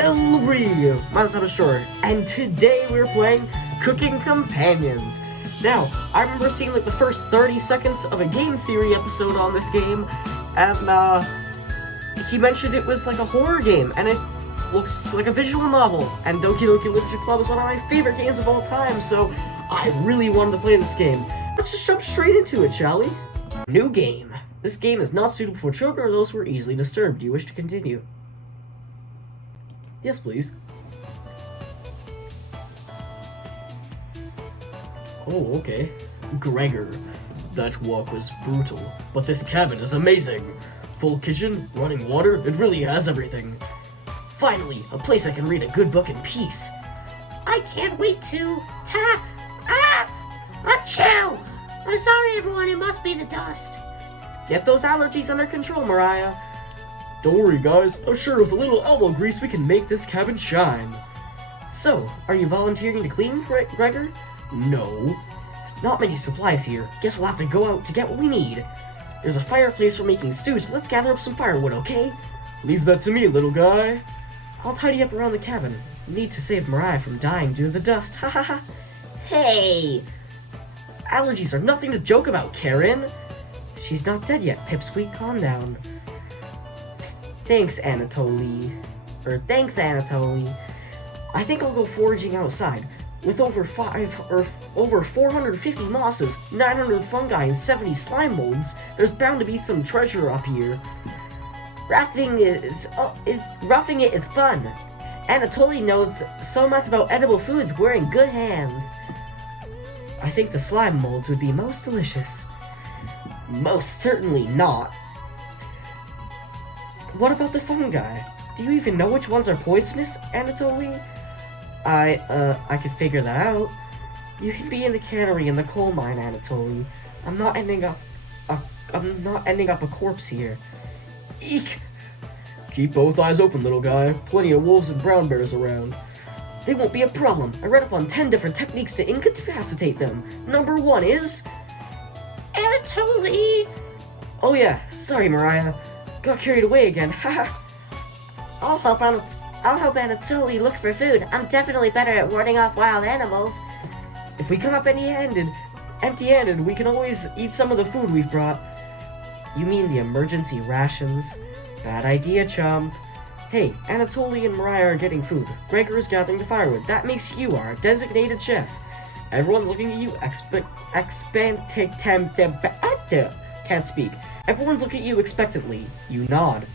Hello, my name's Short, and today we're playing Cooking Companions. Now, I remember seeing like the first 30 seconds of a Game Theory episode on this game, and he mentioned it was like a horror game, and it looks like a visual novel, and Doki Doki Literature Club is one of my favorite games of all time, so I really wanted to play this game. Let's just jump straight into it, shall we? New game. This game is not suitable for children or those who are easily disturbed. Do you wish to continue? Yes, please. Oh, okay. Gregor. That walk was brutal, but this cabin is amazing. Full kitchen, running water, it really has everything. Finally, a place I can read a good book in peace. I can't wait to achoo! I'm sorry, everyone, it must be the dust. Get those allergies under control, Mariah. Don't worry, guys. I'm sure with a little elbow grease we can make this cabin shine. So, are you volunteering to clean, Gregor? No. Not many supplies here. Guess we'll have to go out to get what we need. There's a fireplace for making stew, so let's gather up some firewood, okay? Leave that to me, little guy. I'll tidy up around the cabin. Need to save Mariah from dying due to the dust. Ha ha ha. Hey! Allergies are nothing to joke about, Karen. She's not dead yet, Pipsqueak. Calm down. Thanks, Anatoly. I think I'll go foraging outside. With over 450 mosses, 900 fungi, and 70 slime molds, there's bound to be some treasure up here. Roughing it is fun. Anatoly knows so much about edible foods. We're in good hands. I think the slime molds would be most delicious. Most certainly not. What about the fungi? Do you even know which ones are poisonous, Anatoly? I could figure that out. You can be in the cannery in the coal mine, Anatoly. I'm not ending up a corpse here. Eek! Keep both eyes open, little guy. Plenty of wolves and brown bears around. They won't be a problem. I read up on 10 different techniques to incapacitate them. Number 1 is... Anatoly! Oh yeah, sorry, Mariah. Got carried away again, haha. I'll help Anatoly look for food. I'm definitely better at warding off wild animals. If we come up empty-handed, we can always eat some of the food we've brought. You mean the emergency rations? Bad idea, chum. Hey, Anatoly and Mariah are getting food. Gregor is gathering the firewood. That makes you our designated chef. Everyone's looking at you can't speak. Everyone's looking at you expectantly. You nod.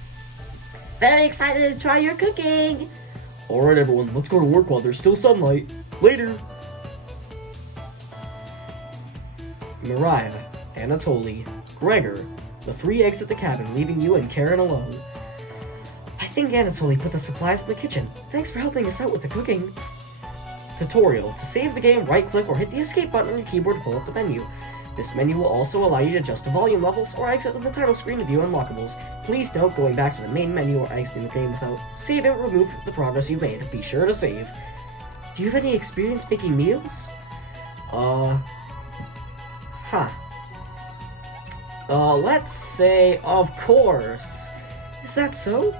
Very excited to try your cooking. Alright, everyone, let's go to work while there's still sunlight. Later. Mariah, Anatoly, Gregor, the 3 exit the cabin, leaving you and Karen alone. I think Anatoly put the supplies in the kitchen. Thanks for helping us out with the cooking. Tutorial. To save the game, right-click or hit the escape button on your keyboard to pull up the menu. This menu will also allow you to adjust the volume levels or exit to the title screen to view unlockables. Please note, going back to the main menu or exiting the game without saving will remove the progress you made. Be sure to save. Do you have any experience making meals? Let's say, of course. Is that so?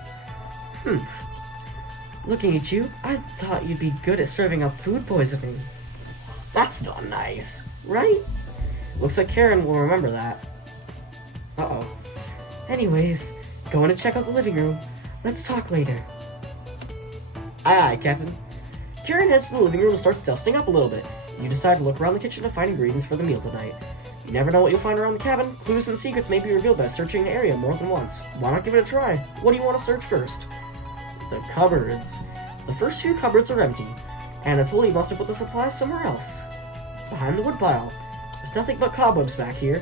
Looking at you, I thought you'd be good at serving up food poisoning. That's not nice, right? Looks like Karen will remember that. Uh-oh. Anyways, going to check out the living room. Let's talk later. Aye, Captain. Karen heads to the living room and starts dusting up a little bit. You decide to look around the kitchen to find ingredients for the meal tonight. You never know what you'll find around the cabin. Clues and secrets may be revealed by searching the area more than once. Why not give it a try? What do you want to search first? The cupboards. The first few cupboards are empty. Anatoly must have put the supplies somewhere else. Behind the woodpile. There's nothing but cobwebs back here.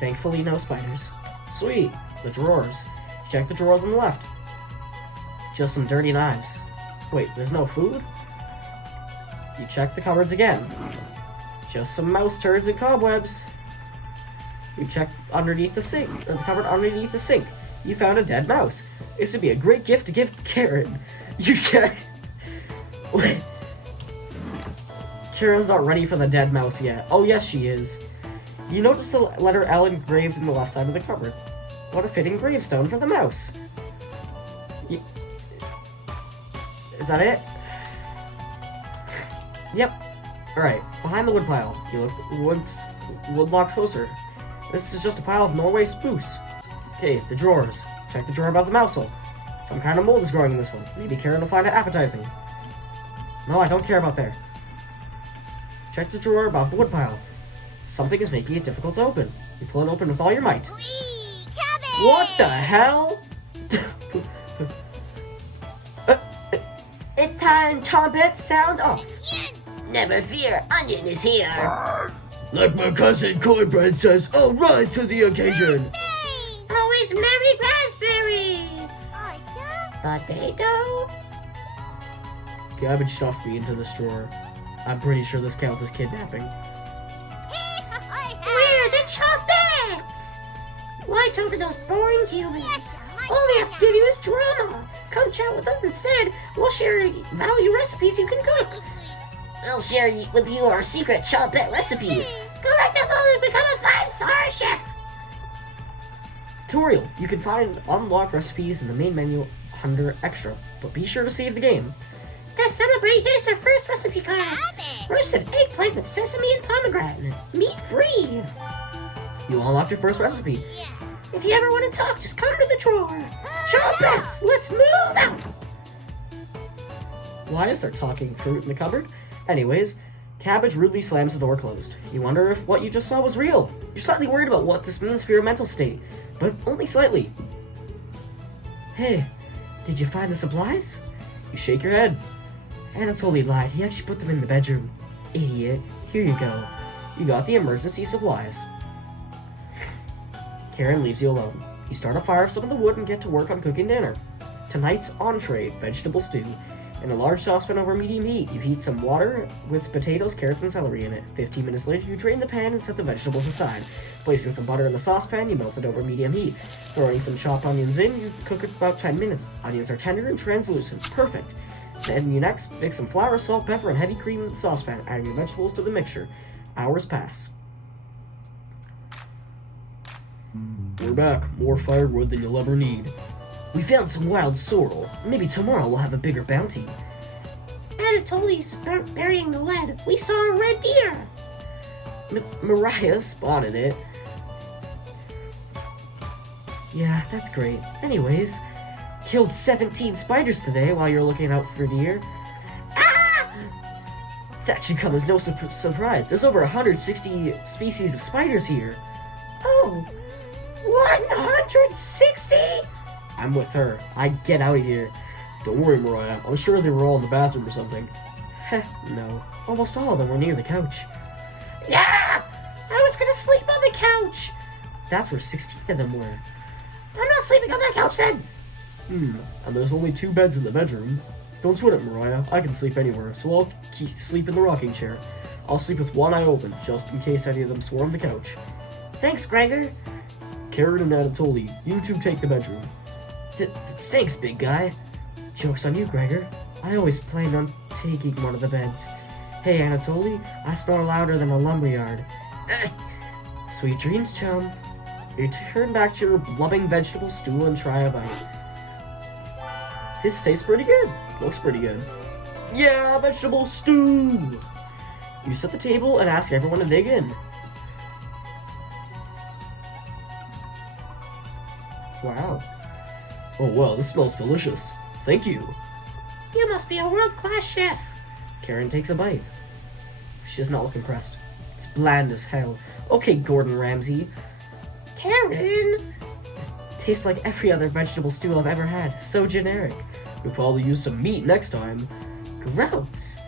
Thankfully, no spiders. Sweet. The drawers. Check the drawers on the left. Just some dirty knives. Wait, there's no food? You check the cupboards again. Just some mouse turds and cobwebs. You check underneath the sink, or the cupboard underneath the sink. You found a dead mouse. This would be a great gift to give Karen. You get... Wait. Karen's not ready for the dead mouse yet. Oh, yes, she is. You notice the letter L engraved in the left side of the cupboard. What a fitting gravestone for the mouse. Is that it? Yep. Alright, behind the woodpile. You look wood blocks closer. This is just a pile of Norway spruce. Okay, the drawers. Check the drawer above the mouse hole. Some kind of mold is growing in this one. Maybe Karen will find it appetizing. No, I don't care about there. Check the drawer above the woodpile. Something is making it difficult to open. You pull it open with all your might. Whee! Cabbage! What the hell? It's time trumpets sound off. Never fear, Onion is here. Like my cousin Cornbread says, I'll rise to the occasion. Always merry raspberry. Potato? Cabbage stuffed me into this drawer. I'm pretty sure this counts as kidnapping. Where are the trumpets? Why talk to those boring humans? All they have to give you is drama. Come chat with us instead. We'll share value recipes you can cook. We'll share with you our secret trumpet recipes. Collect them all and become a 5-star chef. Tutorial. You can find unlocked recipes in the main menu under Extra, but be sure to save the game. To celebrate, here's our first recipe card. Roasted eggplant with sesame and pomegranate. Meat-free. You unlocked your first recipe. If you ever want to talk, just come to the drawer. Trumpets, let's move out. Why is there talking fruit in the cupboard? Anyways, Cabbage rudely slams the door closed. You wonder if what you just saw was real. You're slightly worried about what this means for your mental state, but only slightly. Hey, did you find the supplies? You shake your head. Anatoly lied. He actually put them in the bedroom. Idiot. Here you go. You got the emergency supplies. Karen leaves you alone. You start a fire of some of the wood and get to work on cooking dinner. Tonight's entree, vegetable stew. In a large saucepan over medium heat, you heat some water with potatoes, carrots, and celery in it. 15 minutes later, you drain the pan and set the vegetables aside. Placing some butter in the saucepan, you melt it over medium heat. Throwing some chopped onions in, you cook it for about 10 minutes. Onions are tender and translucent. Perfect. Then you next mix some flour, salt, pepper, and heavy cream in the saucepan, adding the vegetables to the mixture. Hours pass. We're back. More firewood than you'll ever need. We found some wild sorrel. Maybe tomorrow we'll have a bigger bounty. Anatoly's burying the lead. We saw a red deer. Mariah spotted it. Yeah, that's great. Anyways, killed 17 spiders today while you're looking out for deer. Ah! That should come as no surprise. There's over 160 species of spiders here. Oh, 160? I'm with her. I get out of here. Don't worry, Mariah. I'm sure they were all in the bathroom or something. Heh, no. Almost all of them were near the couch. Yeah! I was gonna sleep on the couch. That's where 16 of them were. I'm not sleeping on that couch then. And there's only 2 beds in the bedroom. Don't sweat it, Mariah. I can sleep anywhere, so I'll sleep in the rocking chair. I'll sleep with one eye open, just in case any of them swarm the couch. Thanks, Gregor. Karen and Anatoly, you two take the bedroom. Thanks, big guy. Joke's on you, Gregor. I always planned on taking one of the beds. Hey, Anatoly, I snore louder than a lumberyard. Sweet dreams, chum. You turn back to your loving vegetable stew and try a bite. This tastes pretty good. Looks pretty good. Yeah, vegetable stew! You set the table and ask everyone to dig in. Wow. Oh, wow, this smells delicious. Thank you. You must be a world-class chef. Karen takes a bite. She does not look impressed. It's bland as hell. Okay, Gordon Ramsay. Karen! Tastes like every other vegetable stew I've ever had. So generic. We'll probably use some meat next time. Gross.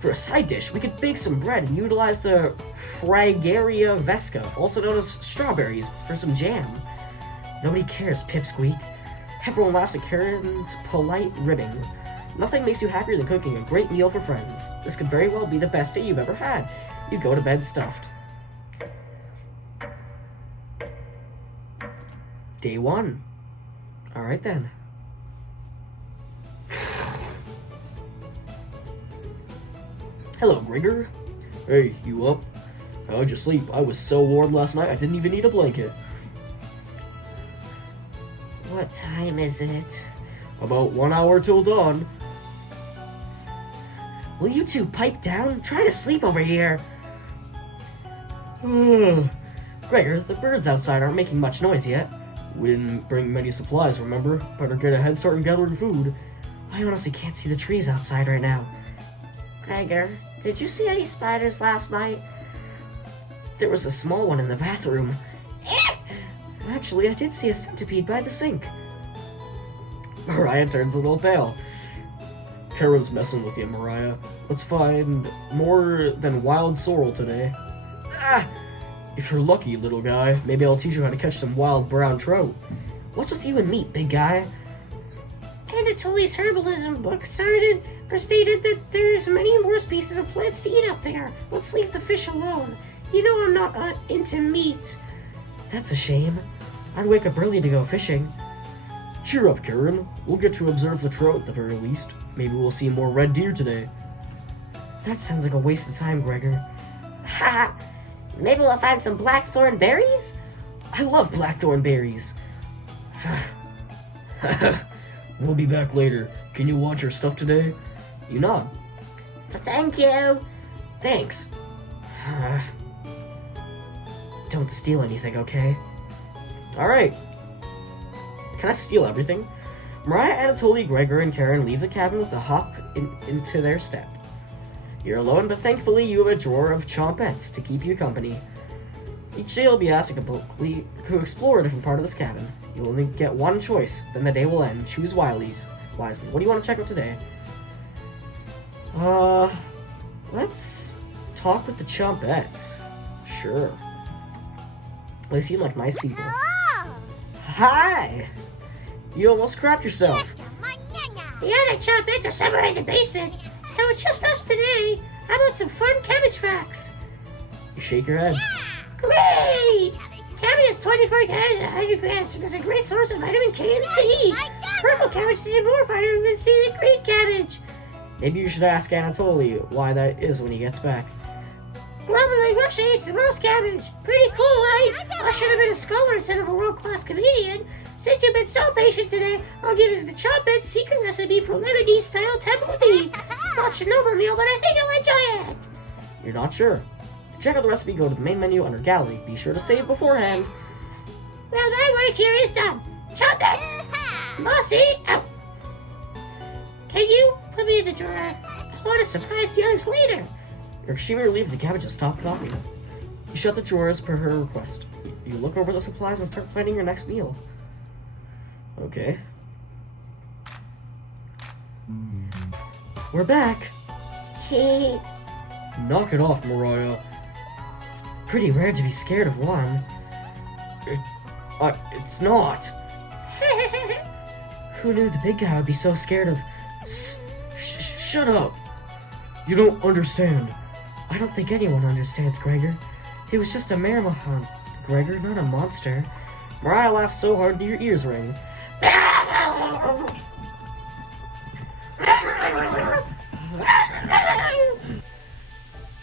For a side dish, we could bake some bread and utilize the Fragaria vesca, also known as strawberries, for some jam. Nobody cares, Pipsqueak. Everyone laughs at Karen's polite ribbing. Nothing makes you happier than cooking a great meal for friends. This could very well be the best day you've ever had. You go to bed stuffed. Day 1. Alright then. Hello, Gregor. Hey, you up? How'd you sleep? I was so warm last night I didn't even need a blanket. What time is it? About 1 hour till dawn. Will you two pipe down? Try to sleep over here. Gregor, the birds outside aren't making much noise yet. We didn't bring many supplies, remember? Better get a head start in gathering food. I honestly can't see the trees outside right now. Gregor, did you see any spiders last night? There was a small one in the bathroom. Actually, I did see a centipede by the sink. Mariah turns a little pale. Karen's messing with you, Mariah. Let's find more than wild sorrel today. If you're lucky, little guy, maybe I'll teach you how to catch some wild brown trout. What's with you and meat, big guy? Anatoly's herbalism book stated that there's many more species of plants to eat out there. Let's leave the fish alone. You know I'm not into meat. That's a shame. I'd wake up early to go fishing. Cheer up, Karen. We'll get to observe the trout at the very least. Maybe we'll see more red deer today. That sounds like a waste of time, Gregor. Ha! Maybe we'll find some blackthorn berries? I love blackthorn berries. We'll be back later. Can you watch our stuff today? You nod. Thank you. Thanks. Don't steal anything, okay? Alright. Can I steal everything? Mariah, Anatoly, Gregor, and Karen leave the cabin with a hop into their step. You're alone, but thankfully you have a drawer of chompettes to keep you company. Each day you'll be asked to explore a different part of this cabin. You'll only get one choice, then the day will end. Choose wisely. What do you want to check out today? Let's talk with the chompettes. Sure. They seem like nice people. Hi! You almost crapped yourself. The other chompettes are somewhere in the basement, so it's just us today. How about some fun cabbage facts? You shake your head. Great! Cabbage has 24 calories and 100 grams, and is a great source of vitamin K and C. Purple cabbage has more vitamin C than green cabbage. Maybe you should ask Anatoly why that is when he gets back. Globally, Russia eats the most cabbage. Pretty cool, right? I should have been a scholar instead of a world-class comedian. Since you've been so patient today, I'll give you the Chompet's secret recipe for Lebanese-style tabbouleh. Not Chernobyl meal, but I think you'll enjoy it. You're not sure? To check out the recipe, go to the main menu under Gallery. Be sure to save beforehand. Well, my work here is done. Chompets! Mossy, out! Can you put me in the drawer? I want to surprise the others later. You're extremely relieved the cabbage has stopped knocking. You shut the drawer as per her request. You look over the supplies and start planning your next meal. Okay. We're back. Knock it off, Mariah. It's pretty rare to be scared of one. It's not. Who knew the big guy would be so scared of... Shut up. You don't understand. I don't think anyone understands, Gregor. He was just a marmoth, Gregor, not a monster. Mariah laughed so hard that your ears ring.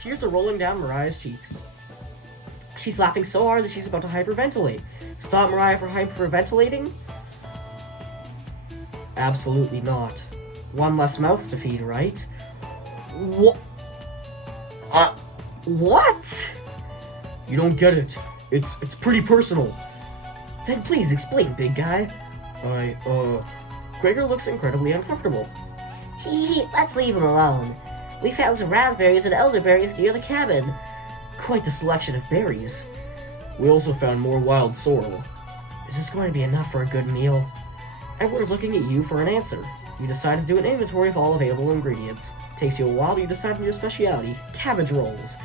Tears are rolling down Mariah's cheeks. She's laughing so hard that she's about to hyperventilate. Stop Mariah from hyperventilating? Absolutely not. One less mouth to feed, right? What? You don't get it. It's pretty personal. Then please explain, big guy. Gregor looks incredibly uncomfortable. Let's leave him alone. We found some raspberries and elderberries near the cabin. Quite the selection of berries. We also found more wild sorrel. Is this going to be enough for a good meal? Everyone's looking at you for an answer. You decide to do an inventory of all available ingredients. Takes you a while, but you decide on your specialty, cabbage rolls.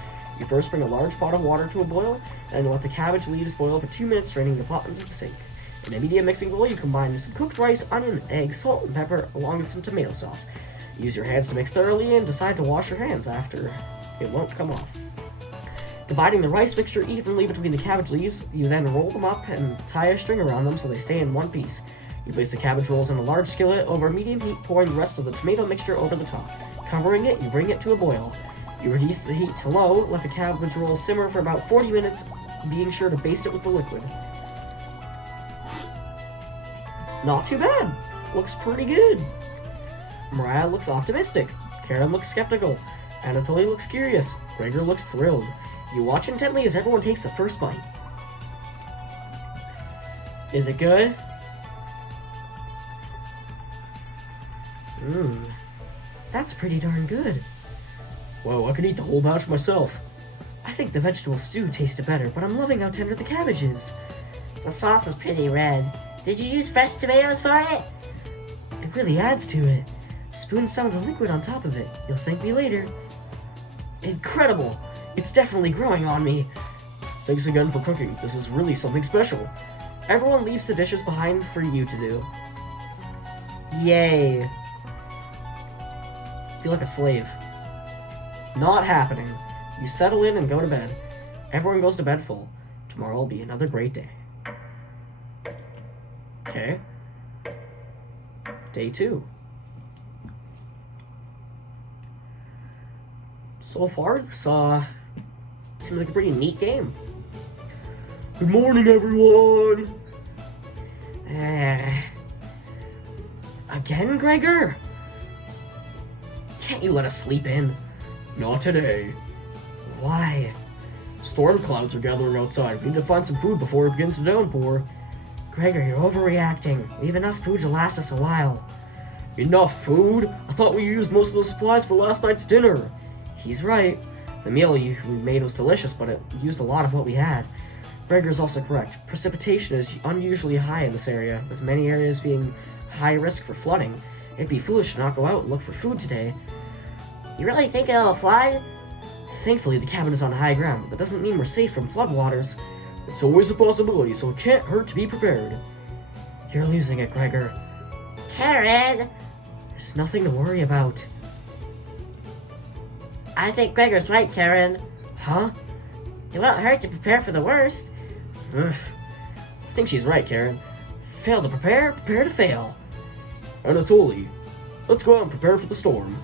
You first bring a large pot of water to a boil, and let the cabbage leaves boil for 2 minutes, draining the pot into the sink. In a medium mixing bowl, you combine some cooked rice, onion, egg, salt, and pepper, along with some tomato sauce. Use your hands to mix thoroughly and decide to wash your hands after. It won't come off. Dividing the rice mixture evenly between the cabbage leaves, you then roll them up and tie a string around them so they stay in one piece. You place the cabbage rolls in a large skillet over medium heat, pouring the rest of the tomato mixture over the top. Covering it, you bring it to a boil. You reduce the heat to low, let the cabbage rolls simmer for about 40 minutes, being sure to baste it with the liquid. Not too bad. looks pretty good. Mariah looks optimistic. Karen looks skeptical. Anatoly looks curious. Gregor looks thrilled. You watch intently as everyone takes the first bite. Is it good? That's pretty darn good. Whoa, I could eat the whole batch myself. I think the vegetable stew tasted better, but I'm loving how tender the cabbage is. The sauce is pretty red. Did you use fresh tomatoes for it? It really adds to it. Spoon some of the liquid on top of it. You'll thank me later. Incredible! It's definitely growing on me. Thanks again for cooking. This is really something special. Everyone leaves the dishes behind for you to do. Yay. Feel like a slave. Not happening. You settle in and go to bed. Everyone goes to bed full. Tomorrow will be another great day. Okay. Day 2. So far, this seems like a pretty neat game. Good morning, everyone! Again, Gregor? Can't you let us sleep in? Not today. Why? Storm clouds are gathering outside. We need to find some food before it begins to downpour. Gregor, you're overreacting. We have enough food to last us a while. Enough food? I thought we used most of the supplies for last night's dinner. He's right. The meal we made was delicious, but it used a lot of what we had. Gregor's also correct. Precipitation is unusually high in this area, with many areas being high risk for flooding. It'd be foolish to not go out and look for food today. You really think it'll flood? Thankfully, the cabin is on high ground, but that doesn't mean we're safe from floodwaters. It's always a possibility, so it can't hurt to be prepared. You're losing it, Gregor. Karen! There's nothing to worry about. I think Gregor's right, Karen. Huh? It won't hurt to prepare for the worst. Ugh. I think she's right, Karen. Fail to prepare, prepare to fail. Anatoly, let's go out and prepare for the storm.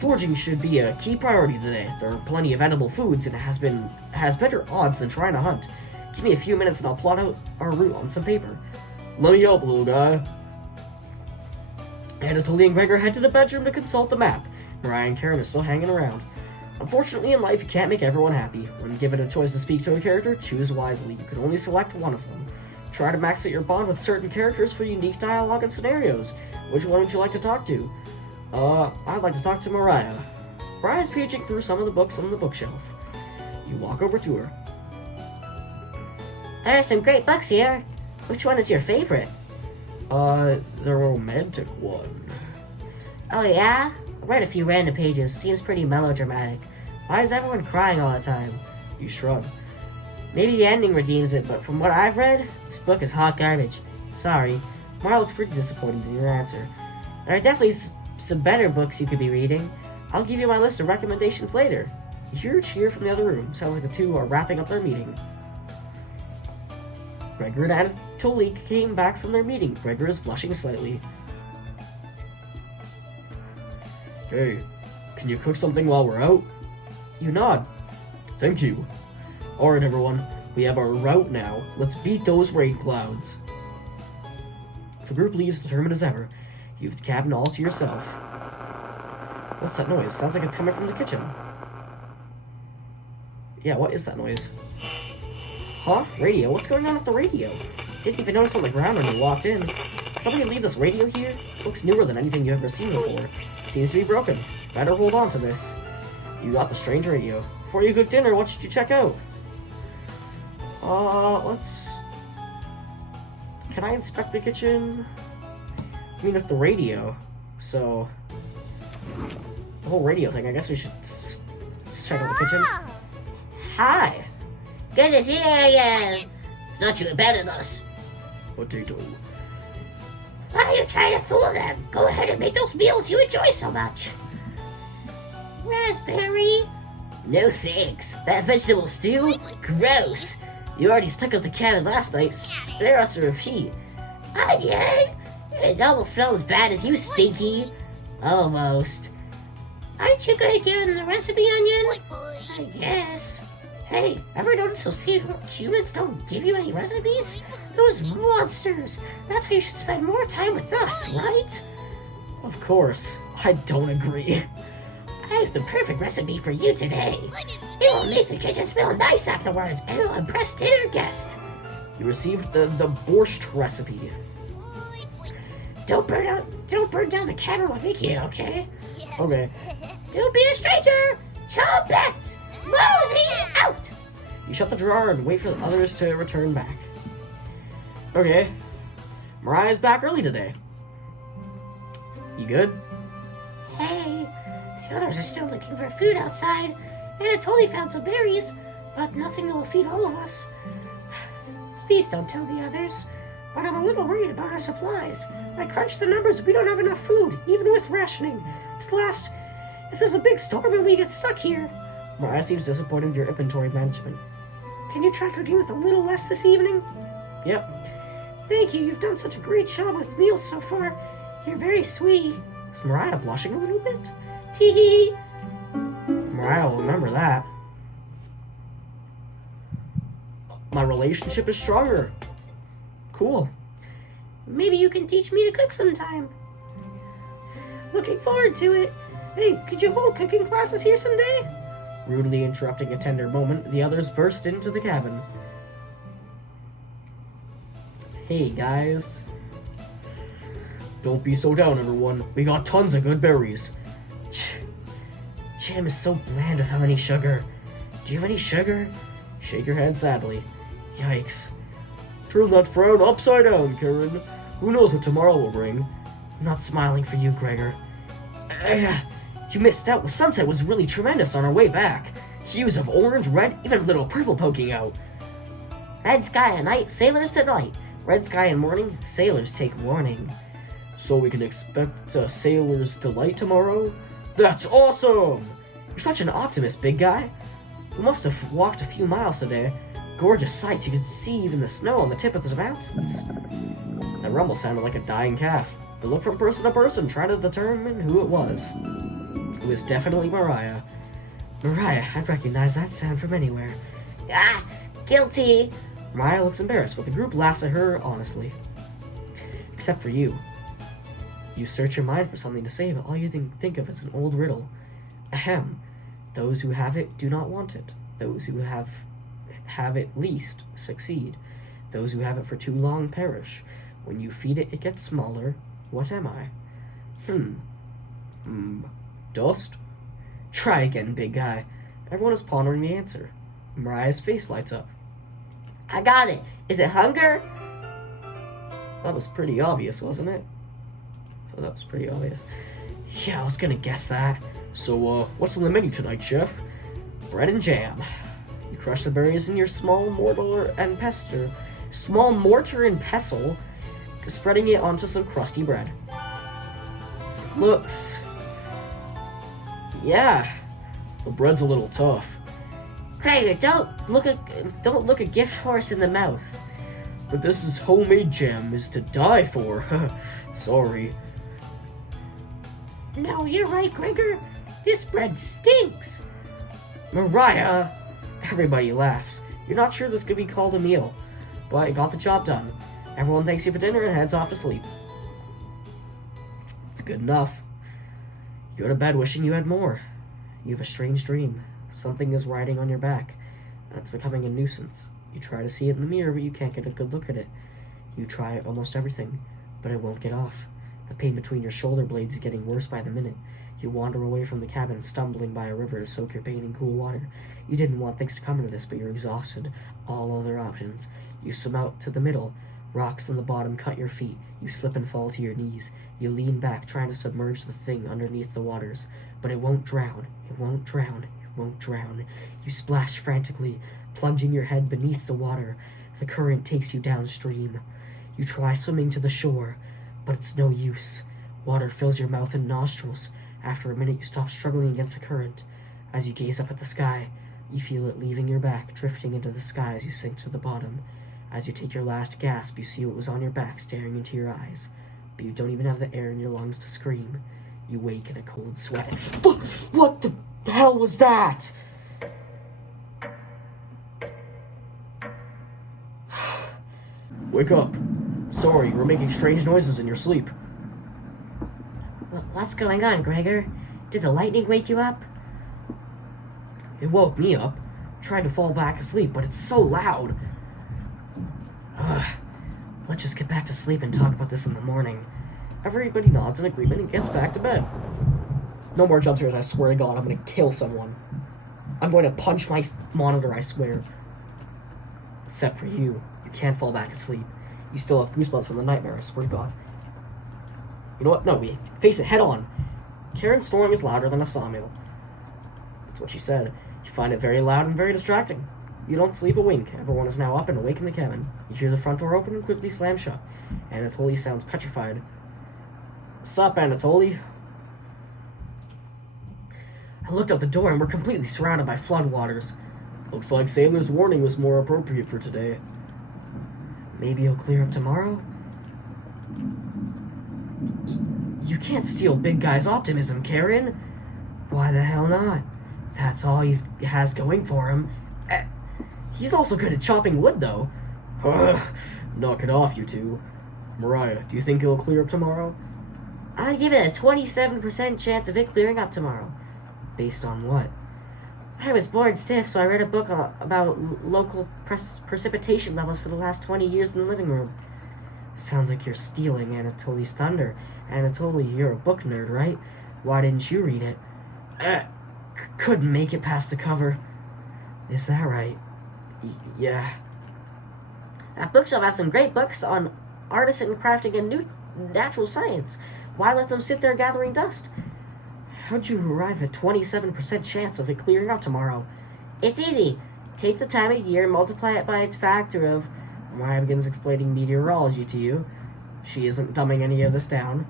Foraging should be a key priority today. There are plenty of edible foods and it has better odds than trying to hunt. Give me a few minutes and I'll plot out our route on some paper. Let me help, little guy. Anatoly and Gregor head to the bedroom to consult the map. Mariah and Karen are still hanging around. Unfortunately, in life, you can't make everyone happy. When given a choice to speak to a character, choose wisely. You can only select one of them. Try to max out your bond with certain characters for unique dialogue and scenarios. Which one would you like to talk to? I'd like to talk to Mariah. Mariah's paging through some of the books on the bookshelf. You walk over to her. There are some great books here. Which one is your favorite? The romantic one. Oh yeah? I read a few random pages. Seems pretty melodramatic. Why is everyone crying all the time? You shrug. Maybe the ending redeems it, but from what I've read, this book is hot garbage. Sorry. Mara looks pretty disappointed in your answer. There are definitely some better books you could be reading. I'll give you my list of recommendations later. You hear a cheer from the other room. Sounds like the two are wrapping up their meeting. Gregor and Anatoly came back from their meeting. Gregor is blushing slightly. Hey, can you cook something while we're out? You nod. Thank you. Alright everyone, we have our route now. Let's beat those rain clouds. The group leaves determined as ever. You have the cabin all to yourself. What's that noise? Sounds like it's coming from the kitchen. Yeah, what is that noise? Huh? Radio? What's going on with the radio? Didn't even notice on the ground when you walked in. Did somebody leave this radio here? Looks newer than anything you've ever seen before. Seems to be broken. Better hold on to this. You got the strange radio. Before you cook dinner, what should you check out? Let's... Can I inspect the kitchen? I mean, with the radio. So... The whole radio thing, I guess we should check out the kitchen. Hi! Good to see you again. Thought you abandoned us. Potato. Why are you trying to fool them? Go ahead and make those meals you enjoy so much. Raspberry? No thanks. That vegetable stew? Gross. You already stuck up the cabin last night. Spare us a repeat. Onion? It almost smells as bad as you, Stinky. Almost. Aren't you gonna give him the recipe, Onion? I guess. Hey, ever notice those humans don't give you any recipes? Those monsters! That's why you should spend more time with us, right? Of course, I don't agree. I have the perfect recipe for you today. It will make the kitchen smell nice afterwards, and it will impress dinner guests. You received the borscht recipe. Don't burn down the cabin while making it, okay? Okay. Don't be a stranger! Chompets! Mosey out! You shut the drawer and wait for the others to return back. Okay. Mariah's back early today. You good? Hey, the others are still looking for food outside, and I totally found some berries, but nothing that will feed all of us. Please don't tell the others, but I'm a little worried about our supplies. I crunched the numbers, we don't have enough food, even with rationing. At last, if there's a big storm and we get stuck here. Mariah seems disappointed in your inventory management. Can you try cooking with a little less this evening? Yep. Thank you, you've done such a great job with meals so far. You're very sweet. Is Mariah blushing a little bit? Tee-hee. Mariah will remember that. My relationship is stronger. Cool. Maybe you can teach me to cook sometime. Looking forward to it. Hey, could you hold cooking classes here someday? Rudely interrupting a tender moment, the others burst into the cabin. Hey, guys. Don't be so down, everyone. We got tons of good berries. Jam is so bland without any sugar. Do you have any sugar? Shake your head sadly. Yikes. Turn that frown upside down, Karen. Who knows what tomorrow will bring? I'm not smiling for you, Gregor. You missed out. The sunset was really tremendous on our way back. Hues of orange, red, even a little purple poking out. Red sky at night, sailors delight. Red sky in morning, sailors take warning. So we can expect a sailor's delight tomorrow? That's awesome! You're such an optimist, big guy. We must have walked a few miles today. Gorgeous sights. You could see even the snow on the tip of the mountains. That rumble sounded like a dying calf. I looked from person to person, trying to determine who it was. It was definitely Mariah. Mariah, I'd recognize that sound from anywhere. Ah, guilty. Mariah looks embarrassed, but the group laughs at her honestly. Except for you. You search your mind for something to say, but all you think of is an old riddle. Ahem. Those who have it do not want it. Those who have it least succeed. Those who have it for too long perish. When you feed it, it gets smaller. What am I? Dust? Try again, big guy. Everyone is pondering the answer. Mariah's face lights up. I got it. Is it hunger? That was pretty obvious, wasn't it? That was pretty obvious. Yeah, I was gonna guess that. So, what's on the menu tonight, chef? Bread and jam. You crush the berries in your small mortar and pestle, spreading it onto some crusty bread. Looks... Yeah, the bread's a little tough. Gregor, don't look a gift horse in the mouth. But this is homemade jam is to die for. Sorry. No, you're right, Gregor. This bread stinks. Mariah! Everybody laughs. You're not sure this could be called a meal, but you got the job done. Everyone thanks you for dinner and heads off to sleep. It's good enough. You go to bed wishing you had more. You have a strange dream. Something is riding on your back, and it's becoming a nuisance. You try to see it in the mirror, but you can't get a good look at it. You try almost everything, but it won't get off. The pain between your shoulder blades is getting worse by the minute. You wander away from the cabin, stumbling by a river to soak your pain in cool water. You didn't want things to come to this, but you're exhausted. All other options. You swim out to the middle. Rocks on the bottom cut your feet. You slip and fall to your knees. You lean back, trying to submerge the thing underneath the waters. But it won't drown. It won't drown. It won't drown. You splash frantically, plunging your head beneath the water. The current takes you downstream. You try swimming to the shore, but it's no use. Water fills your mouth and nostrils. After a minute, you stop struggling against the current. As you gaze up at the sky, you feel it leaving your back, drifting into the sky as you sink to the bottom. As you take your last gasp, you see what was on your back staring into your eyes. But you don't even have the air in your lungs to scream. You wake in a cold sweat. What the hell was that? Wake up. Sorry, we're making strange noises in your sleep. What's going on, Gregor? Did the lightning wake you up? It woke me up. Tried to fall back asleep, but it's so loud. Let's just get back to sleep and talk about this in the morning. Everybody nods in agreement and gets back to bed. No more jump scares, I swear to God, I'm gonna kill someone. I'm going to punch my monitor, I swear. Except for you. You can't fall back asleep. You still have goosebumps from the nightmare, I swear to God. You know what? No, we face it head on. Karen's snoring is louder than a sawmill. That's what she said. You find it very loud and very distracting. You don't sleep a wink. Everyone is now up and awake in the cabin. You hear the front door open and quickly slam shut. Anatoly sounds petrified. Sup, Anatoly? I looked out the door and we're completely surrounded by floodwaters. Looks like Sailor's warning was more appropriate for today. Maybe he'll clear up tomorrow? You can't steal big guy's optimism, Karen. Why the hell not? That's all he has going for him. He's also good at chopping wood, though. Knock it off, you two. Mariah, do you think it'll clear up tomorrow? I give it a 27% chance of it clearing up tomorrow. Based on what? I was bored stiff, so I read a book about local precipitation levels for the last 20 years in the living room. Sounds like you're stealing Anatoly's thunder. Anatoly, you're a book nerd, right? Why didn't you read it? Couldn't make it past the cover. Is that right? Yeah. That bookshelf has some great books on artisan crafting and new natural science. Why let them sit there gathering dust? How'd you arrive at 27% chance of it clearing up tomorrow? It's easy. Take the time of year, multiply it by its factor of... Mariah begins explaining meteorology to you. She isn't dumbing any of this down.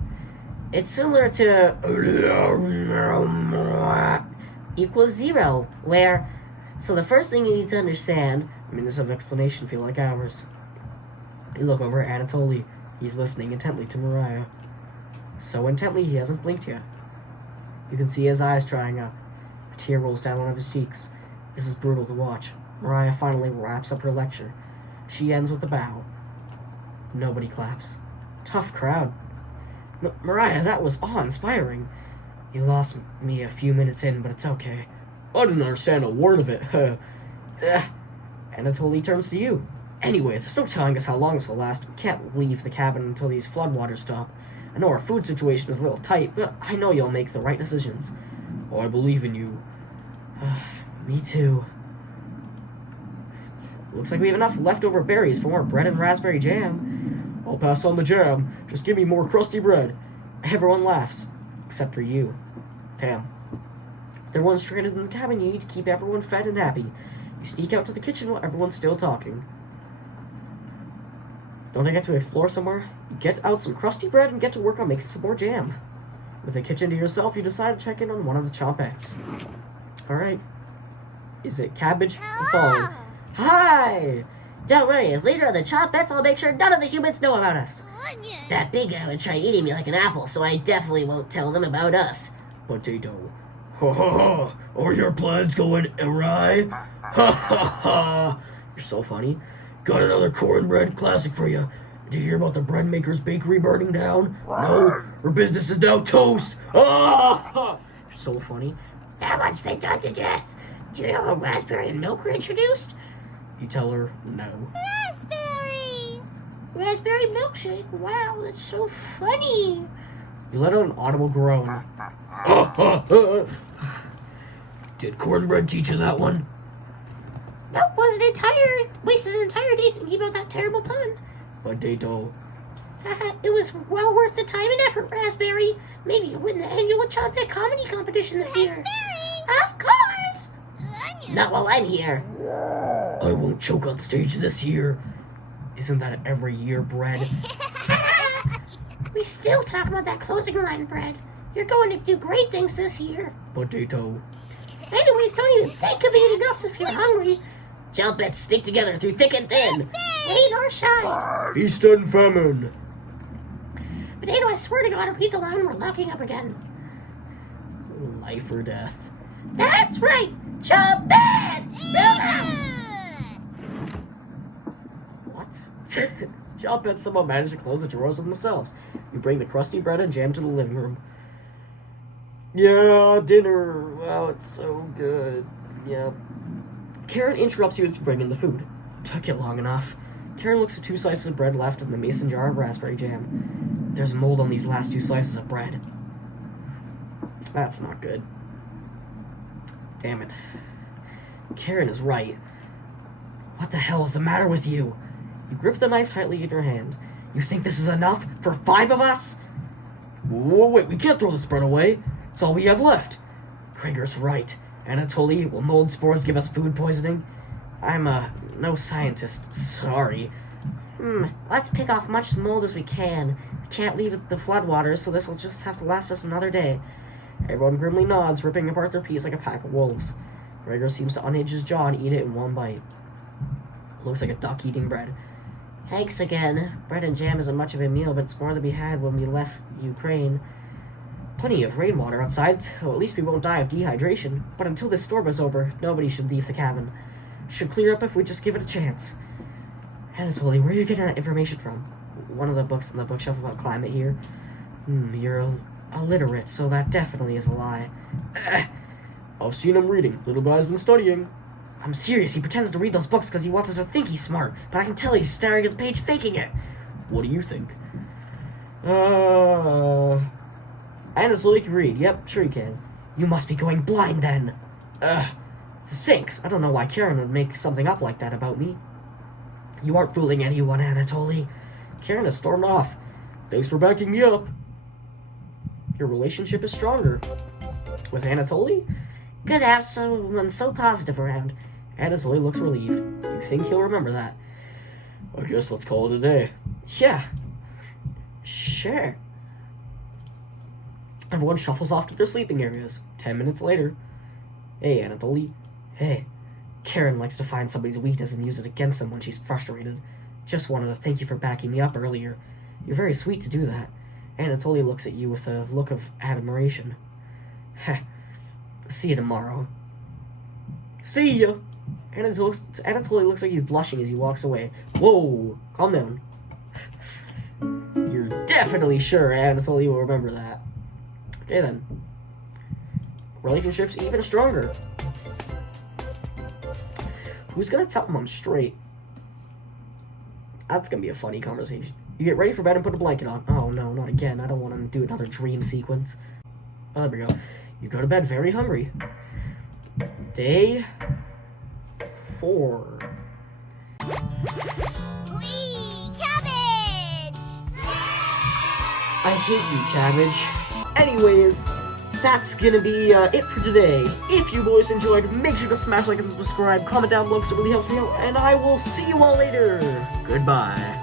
It's similar to... equals 0, where... So the first thing you need to understand... Minutes of explanation feel like hours. You look over at Anatoly. He's listening intently to Mariah. So intently he hasn't blinked yet. You can see his eyes drying up. A tear rolls down one of his cheeks. This is brutal to watch. Mariah finally wraps up her lecture. She ends with a bow. Nobody claps. Tough crowd. Mariah, that was awe-inspiring. You lost me a few minutes in, but it's okay. I didn't understand a word of it. Anatoly turns to you. Anyway, there's no telling us how long this will last. We can't leave the cabin until these floodwaters stop. I know our food situation is a little tight, but I know you'll make the right decisions. Oh, I believe in you. Me too. Looks like we have enough leftover berries for more bread and raspberry jam. I'll pass on the jam. Just give me more crusty bread. Everyone laughs, except for you. Tam. Everyone's stranded in the cabin. You need to keep everyone fed and happy. You sneak out to the kitchen while everyone's still talking. Don't I get to explore somewhere? You get out some crusty bread and get to work on making some more jam. With the kitchen to yourself, you decide to check in on one of the chompettes. Alright. Is it cabbage? It's all. Hi! Don't worry, as leader of the chompettes, I'll make sure none of the humans know about us. That big guy would try eating me like an apple, so I definitely won't tell them about us. Potato. Ha ha ha! Are your plans going awry? Ha ha ha! You're so funny. Got another cornbread classic for you. Did you hear about the bread maker's bakery burning down? No, her business is now toast. Ah! You're so funny. That one's been done to death. Do you know how raspberry and milk were introduced? You tell her no. Raspberry! Raspberry milkshake. Wow, that's so funny. You let out an audible groan. Did cornbread teach you that one? Nope, wasted an entire day thinking about that terrible pun. Potato. It was well worth the time and effort, Raspberry. Maybe you'll win the annual Chompette Comedy Competition this year. Of course! Not while I'm here. I won't choke on stage this year. Isn't that every year, Bread? We still talk about that closing line, Bread. You're going to do great things this year. Potato. Anyways, don't even think of eating us if you're hungry. Chompettes stick together through thick and thin. Rain or shine. Feast and famine. Potato, I swear to God, if we read the line, we're locking up again. Life or death. That's right! Chompettes! What? I'll bet someone managed to close the drawers themselves. You bring the crusty bread and jam to the living room. Yeah, dinner. Wow, it's so good. Yeah. Karen interrupts you as you bring in the food. Took you long enough. Karen looks at 2 slices of bread left in the mason jar of raspberry jam. There's mold on these last 2 slices of bread. That's not good. Damn it. Karen is right. What the hell is the matter with you? You grip the knife tightly in your hand. You think this is enough for 5 of us? Whoa, wait, we can't throw this bread away. It's all we have left. Krieger's right. Anatoly, will mold spores give us food poisoning? I'm no scientist. Sorry. Let's pick off much mold as we can. We can't leave the floodwaters, so this will just have to last us another day. Everyone grimly nods, ripping apart their piece like a pack of wolves. Gregor seems to unhinge his jaw and eat it in one bite. Looks like a duck eating bread. Thanks again. Bread and jam isn't much of a meal, but it's more than we had when we left Ukraine. Plenty of rainwater outside, so at least we won't die of dehydration. But until this storm is over, nobody should leave the cabin. Should clear up if we just give it a chance. Anatoly, where are you getting that information from? One of the books on the bookshelf about climate here. You're illiterate, so that definitely is a lie. I've seen him reading. Little guy's been studying. I'm serious. He pretends to read those books because he wants us to think he's smart, but I can tell he's staring at the page faking it. What do you think? Anatoly can read. Yep, sure he can. You must be going blind then. Thanks. I don't know why Karen would make something up like that about me. You aren't fooling anyone, Anatoly. Karen has stormed off. Thanks for backing me up. Your relationship is stronger. With Anatoly? Good to have someone so positive around. Anatoly looks relieved. You think he'll remember that? I guess let's call it a day. Yeah. Sure. Everyone shuffles off to their sleeping areas. 10 minutes later. Hey, Anatoly. Hey. Karen likes to find somebody's weakness and use it against them when she's frustrated. Just wanted to thank you for backing me up earlier. You're very sweet to do that. Anatoly looks at you with a look of admiration. Heh. See you tomorrow. See ya! Anatoly looks like he's blushing as he walks away. Whoa! Calm down. You're definitely sure Anatoly will remember that. Okay then. Relationship's even stronger. Who's gonna tell him I'm straight? That's gonna be a funny conversation. You get ready for bed and put a blanket on. Oh no, not again. I don't want to do another dream sequence. Oh, there we go. You go to bed very hungry. Day 4. Whee! Cabbage! I hate you, Cabbage. Anyways, that's gonna be it for today. If you boys enjoyed, make sure to smash like and subscribe. Comment down below because it really helps me out. And I will see you all later. Goodbye.